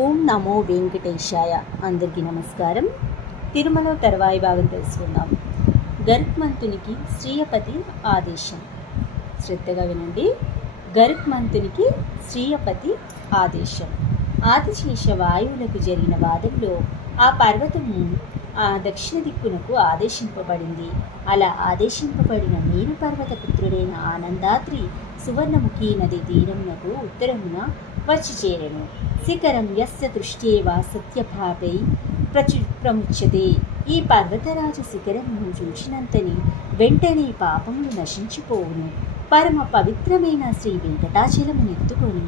ఓం నమో వెంకటేశాయ. అందరికీ నమస్కారం. తిరుమల తర్వాయి భాగం తెలుసుకుందాం. గరుత్మంతునికి శ్రీయపతి ఆదేశం. శ్రద్ధగా వినండి. గరుత్మంతునికి శ్రీయపతి ఆదేశం. ఆదిశేష వాయువులకు జరిగిన వాదంలో ఆ పర్వతము ఆ దక్షిణ దిక్కునకు ఆదేశింపబడింది. అలా ఆదేశింపబడిన నీరు పర్వత పుత్రుడైన ఆనందాద్రి సువర్ణముఖి నది తీరమునకు ఉత్తరమున వచ్చి చేరెను. శిఖరం యస్య దృష్ట్యేవ సత్యభావై ప్రముచ్యతే. ఈ పర్వతరాజ శిఖరమును చూచినంతని వెంటనే పాపములు నశించిపోవును. పరమ పవిత్రమైన శ్రీ వెంకటాచలమునెత్తుకొని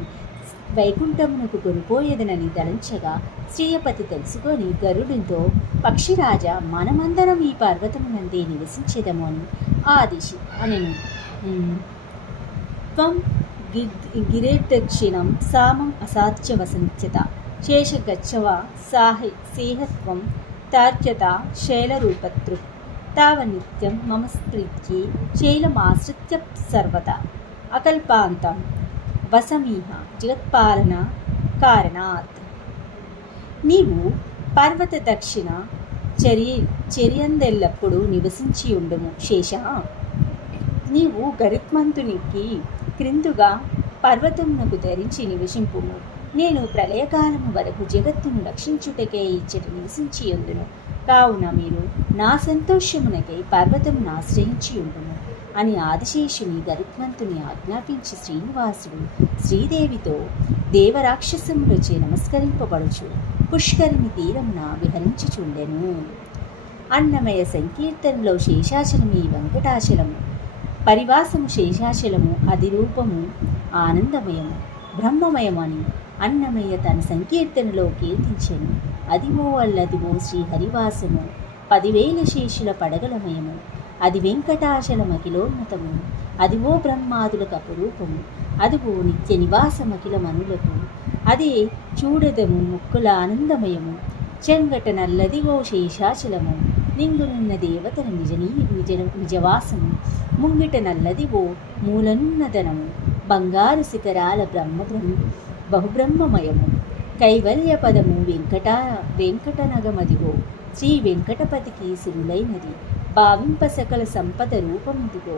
వైకుంఠమునకు కొనిపోయేదనని దళంచగా శ్రీయపతి తెలుసుకొని గరుడుతో, పక్షిరాజ, మనమందరం ఈ పర్వతమునందే నివసించేదము అని అనెను. త్వం గిరేర్దక్షిణం సామం అసాధ్య వసంత్యత శేషగచ్చవ సేహత్వం తార్క్యత శైలరూపతృ తావనిత్యం మమ స్ప్రీత్యే శైలమాశ్రిత్య సర్వదా అకల్పాంతం వసమీహ జగత్పాలన కారణాత్. నీవు పర్వత దక్షిణ చర్యందెల్లప్పుడు నివసించి ఉండుము. శేష, నీవు గరుత్మంతునికి క్రిందుగా పర్వతమునకు ధరించి నివసింపుము. నేను ప్రళయకాలము వరకు జగత్తును రక్షించుటకే ఇచ్చట నివసించి ఉండును. కావున మీరు నా సంతోషమునకై పర్వతమును ఆశ్రయించి ఉండును అని ఆదిశేషుని గరుత్మంతుని ఆజ్ఞాపించి శ్రీనివాసుడు శ్రీదేవితో దేవరాక్షసములచే నమస్కరింపబడుచు పుష్కరిణి తీరమున విహరించుచుండెను. అన్నమయ సంకీర్తనలో శేషాచలమి వెంకటాచలము, పరివాసము శేషాచలము, అధిరూపము ఆనందమయము, బ్రహ్మమయమని అన్నమయ్య తన సంకీర్తనలో కీర్తించెను. అదివో అల్లదివో శ్రీ హరివాసము, 10,000 శేషుల పడగలమయము, అది వెంకటాచలమఖిలోన్నతము, అదివో బ్రహ్మాదులకు అపురూపము, అదివో నిత్య నివాసమఖిల మనులకు, అదే చూడదము ముక్కుల ఆనందమయము, చెంగట నల్లదివో శేషాచలము, నింగునున్న దేవతల నిజవాసము, ముంగిట నల్లదివో మూలనున్నదనము, బంగారు శిఖరాల బహుబ్రహ్మమయము, కైవల్య పదము వెంకటనగమదిగో, శ్రీ వెంకటపతికి సురులైనది, భావింప సకల సంపద రూపమిదిగో,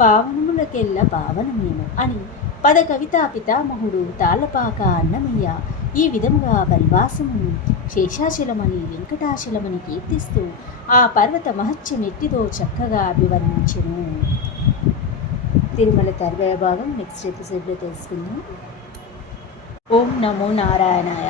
పావనములకెల్ల పావనమేము అని పద కవితా పితామహుడు తాళ్ళపాక అన్నమయ్య ఈ విధముగా పరివాసమును శేషాచలమని వెంకటాచలమని కీర్తిస్తూ ఆ పర్వత మహత్యమెట్టిదో చక్కగా వివరించెను. తిరుమల తర్వాయి భాగం నెక్స్ట్ ఎపిసోడ్లో తెలుసుకుందాం. ఓం నమో నారాయణాయ.